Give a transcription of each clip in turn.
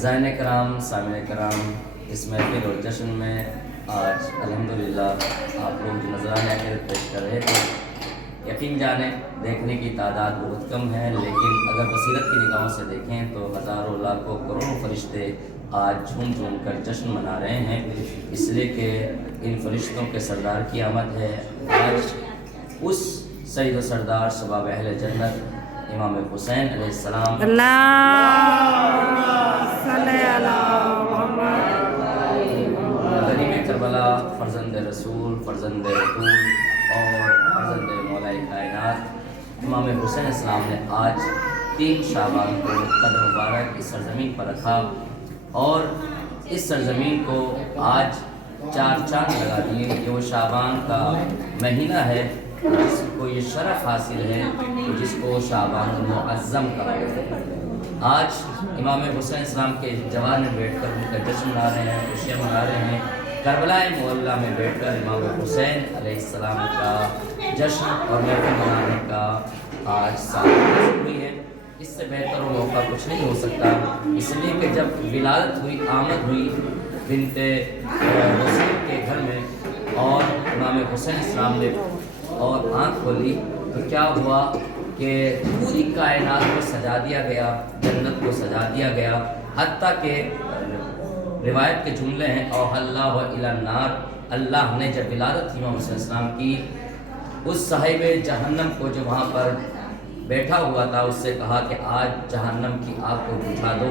زائرین کرام، سامعین کرام، اس محفل اور جشن میں آج الحمدللہ آپ لوگ جو نذرانہ عقیدت پیش کر رہے تھے، یقین جانیں دیکھنے کی تعداد بہت کم ہے، لیکن اگر بصیرت کی نگاہوں سے دیکھیں تو ہزاروں لاکھوں کروڑوں فرشتے آج جھوم جھوم کر جشن منا رہے ہیں، اس لیے کہ ان فرشتوں کے سردار کی آمد ہے۔ آج اس سید و سردار شباب اہل جنت امام حسین علیہ السلام غریب کربلا، فرزند رسول، فرزند رسول اور فرزند مولا کائنات امام حسین السلام نے آج 3 شعبان کو قدر مبارک اس سرزمین پر رکھا، اور اس سرزمین کو آج 4 چاند لگا دیے کہ وہ شعبان کا مہینہ ہے جس کو یہ شرف حاصل ہے جس کو شعبان المعظم کہا جاتا ہے۔ آج امام حسین السلام کے جوار میں بیٹھ کر ان کا جشن منا رہے ہیں، خوشیاں منا رہے ہیں۔ کربلا معلیٰ میں بیٹھ کر امام حسین علیہ السلام کا جشن اور محفل منانے کا آج سعادت ہوئی ہے۔ اس سے بہتر و موقع کچھ نہیں ہو سکتا، اس لیے کہ جب ولادت ہوئی، آمد ہوئی بنت رسول کے گھر میں اور امام حسین السلام نے اور آنکھ کھولی تو کیا ہوا کہ پوری کائنات کو سجا دیا گیا، جنت کو سجا دیا گیا، حتیٰ کہ روایت کے جملے ہیں اوحی اللہ الی النار، اللہ نے جب ولادت امام حسین السلام کی اس صاحب جہنم کو جو وہاں پر بیٹھا ہوا تھا اس سے کہا کہ آج جہنم کی آگ کو بجھا دو،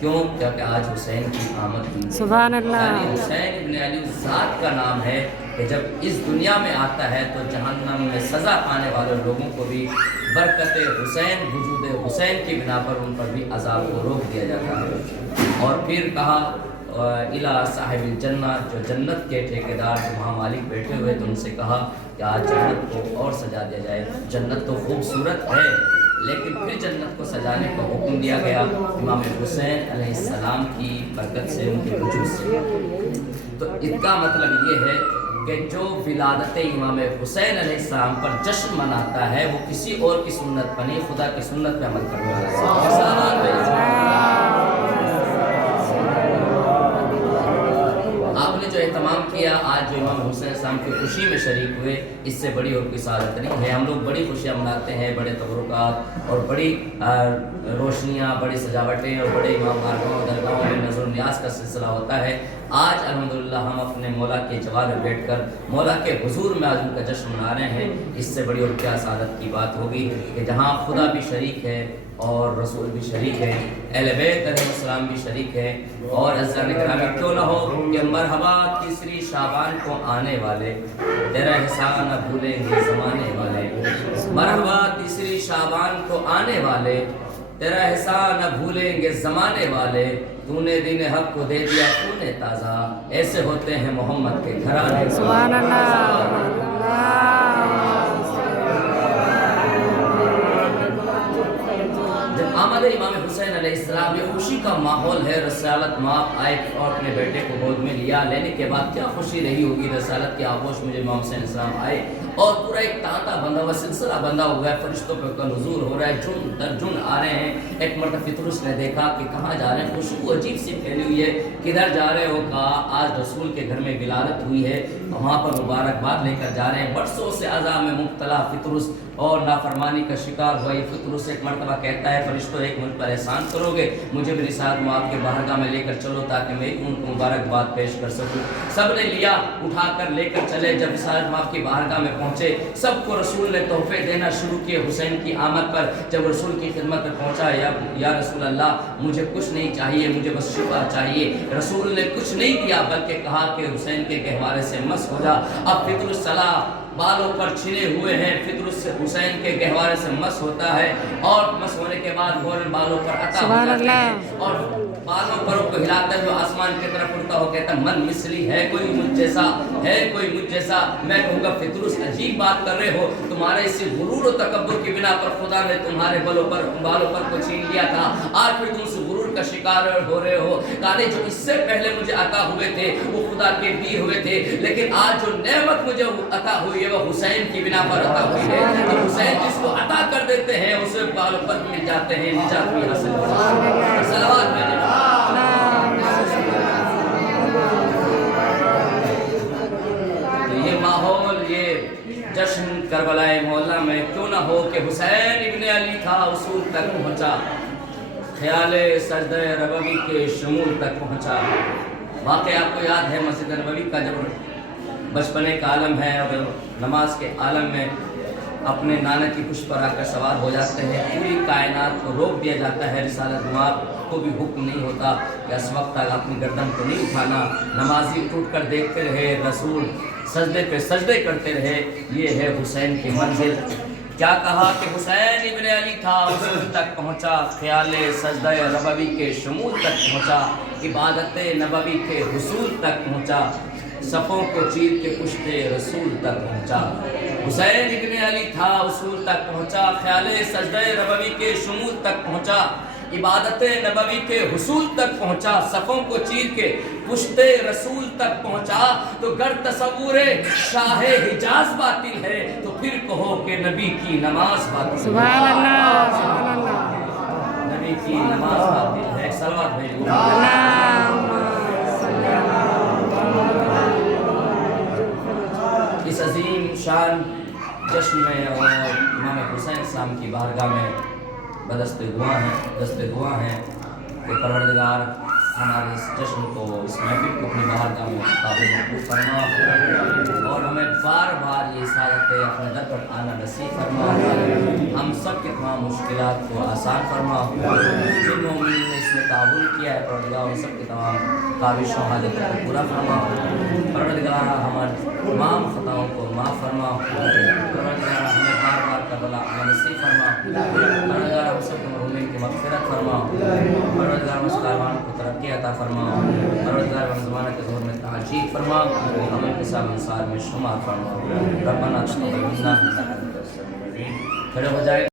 کیوں؟ کیونکہ آج حسین کی آمد ہوئی۔ سبحان اللہ۔ یعنی حسین ابن علی ذات کا نام ہے کہ جب اس دنیا میں آتا ہے تو جہنم میں سزا پانے والے لوگوں کو بھی برکت حسین، وجود حسین کی بنا پر ان پر بھی عذاب کو روک دیا جاتا ہے۔ اور پھر کہا الی صاحب الجنہ، جو جنت کے ٹھیکیدار جو وہاں مالک بیٹھے ہوئے تو ان سے کہا کہ آج جنت کو اور سجا دیا جائے۔ جنت تو خوبصورت ہے لیکن پھر جنت کو سجانے کا حکم دیا گیا امام حسین علیہ السلام کی برکت سے، ان کے وجود سے۔ تو اس کا مطلب یہ ہے کہ جو ولادت امام حسین علیہ السلام پر جشن مناتا ہے وہ کسی اور کی سنت پر نہیں، خدا کی سنت پہ عمل کرنے والا ہے۔ آپ نے جو اہتمام کیا، آج جو امام حسین السلام کی خوشی میں شریک ہوئے، اس سے بڑی اور کوئی سعادت نہیں ہے۔ ہم لوگ بڑی خوشیاں مناتے ہیں، بڑے تبرکات اور بڑی روشنیاں، بڑی سجاوٹیں اور بڑے امام بارگاہوں درگاہوں میں نظر و نیاز کا سلسلہ ہوتا ہے۔ آج الحمدللہ ہم اپنے مولا کے جوار میں بیٹھ کر مولا کے حضور میں آج ان کا جشن منا رہے ہیں، اس سے بڑی اور کیا سعادت کی بات ہوگی کہ جہاں خدا بھی شریک ہے اور رسول بھی شریک ہے، اہل بیت علیہ السلام بھی شریک ہے، اور عزیزان گرامی کیوں نہ ہو کہ مرحبا تیسری شعبان کو آنے والے، تیرا احسان نہ بھولیں گے زمانے والے، مرحبا تیسری شعبان کو آنے والے، تیرا احسان نہ بھولیں گے زمانے والے، تو نے دین حق کو دے دیا خون تازہ، ایسے ہوتے ہیں محمد کے گھرانے۔ سبحان اللہ۔ آمد امام حسین علیہ السلام، یہ خوشی کا ماحول ہے۔ رسالت ماپ آئے اور اپنے بیٹے کو گود میں لیا، لینے کے بعد کیا خوشی رہی ہوگی۔ رسالت کی آغوش میں امام حسین علیہ السلام آئے اور پورا ایک تانتا بندہ ہوا، سلسلہ بندہ ہوا ہے، فرشتوں پہ کا نزول ہو رہا ہے، جن در جن آ رہے ہیں۔ ایک مرتبہ فطرس نے دیکھا کہ کہاں جا رہے ہیں، خوشبو عجیب سی پھیلی ہوئی ہے، کدھر جا رہے ہو؟ کہا آج رسول کے گھر میں ولادت ہوئی ہے، وہاں پر مبارکباد لے کر جا رہے ہیں۔ برسوں سے عذاب میں مبتلا فطرس اور نافرمانی کا شکار ہوا یہ فطرس ایک مرتبہ کہتا ہے فرشتوں ایک مجھ پر احسان کرو گے، مجھے بھی رسالت معاف کے بارگاہ میں لے کر چلو تاکہ میں ان کو مبارکباد پیش کر سکوں۔ سب نے لیا، اٹھا کر لے کر چلے۔ جب رسالت معاف کی بارگاہ میں پہنچے سب کو رسول نے تحفے دینا شروع کیے حسین کی آمد پر۔ جب رسول کی خدمت میں پہنچا، یا رسول اللہ مجھے کچھ نہیں چاہیے، مجھے بس شفا چاہیے۔ رسول نے کچھ نہیں دیا بلکہ کہا کہ حسین کے گہوارے سے مس ہو جا۔ اب فطرس چلا، بالوں پر چھنے ہوئے ہیں، فطرس سے حسین کے گہوارے سے مس ہوتا ہے اور مس ہونے کے بعد فوراً بالوں پر عطا ہو جاتے ہیں اور بالوں پر کو ہلاتا ہے جو آسمان کی طرف اڑتا ہو، کہتا من مثلی، ہے کوئی مجھ جیسا، ہے کوئی مجھ جیسا۔ میں کہوں گا فطرس عجیب بات کر رہے ہو، تمہارے اسی غرور و تکبر کی بنا پر خدا نے تمہارے بالوں پر کو چھین لیا تھا، آج پھر تم سے غرور کا شکار ہو رہے ہو۔ کہا جو اس سے پہلے مجھے عطا ہوئے تھے وہ خدا کے دیے ہوئے تھے، لیکن آج جو نعمت مجھے عطا ہوئی ہے وہ حسین کی بنا پر عطا ہوئی ہے۔ تو حسین جس کو عطا کر دیتے ہیں اسے بالوں پر مل جاتے ہیں، نجات بھی حاصل ہوتی ہے۔ صلوات میں کربلائے مولا میں کیوں نہ ہو کہ حسین ابن علی تھا اصول تک پہنچا، خیال سجدہ نبوی کے شمول تک پہنچا۔ واقعہ آپ کو یاد ہے مسجد نبوی کا، جب بچپنے کا عالم ہے اور نماز کے عالم میں اپنے نانا کی پشت پر آ کر سوار ہو جاتے ہیں، پوری کائنات کو روک دیا جاتا ہے، رسالت مآب کو بھی حکم نہیں ہوتا کہ اس وقت تک اپنی گردن کو نہیں اٹھانا، نمازی اٹھ کر دیکھتے رہے، رسول سجدے پہ سجدے کرتے رہے، یہ ہے حسین کی منزل۔ کیا کہا کہ حسین ابن علی تھا اصول تک پہنچا، خیال سجدہ نبوی کے شمول تک پہنچا، عبادت نبوی کے حصول تک پہنچا، صفوں کو چیر کے پشت رسول تک پہنچا۔ حسین ابن علی تھا اصول تک پہنچا، خیال سجدہ نبوی کے شمول تک پہنچا، عبادت نبوی کے حصول تک پہنچا، صفوں کو چیر کے پشت رسول تک پہنچا۔ تو گر تصور شاہ حجاز باطل ہے تو پھر کہو کہ نبی کی نماز باطل ہے۔ سبحان اللہ، سبحان اللہ، نبی کی نماز باطل ہے۔ صلوات بھیجو۔ اس عظیم شان جشن میں اور امام حسین السلام کی بارگاہ میں بدست دعا ہیں کہ پروردگار ہمارے اس جشن کو، اس محفل کو اپنی بارگاہ میں قابل مقبول فرما اور ہمیں بار بار یہ سعادت اپنے در پر آنا نصیب فرما، ہم سب کے تمام مشکلات کو آسان فرما۔ جن مومنین نے اس میں تعاون کیا ہے پروردگار ان سب کے تمام کاوشوں حاجتوں کو پورا فرما، پروردگار ہمارے تمام خطاؤں کو معاف فرما، پروردگار ہمیں بار بار کربلا آنا نصیب فرما، پروردگار ہم سب کے مرحومین کی مغفرت فرما، پروردگار اس کاروان کو ترقی عطا فرما، پروردگار ہم زمانہ کے ظہور میں تعجیل فرما، ہمیں حساب انصار میں شمار فرما۔ ربنا تقبل منا، کھڑے ہو جائے۔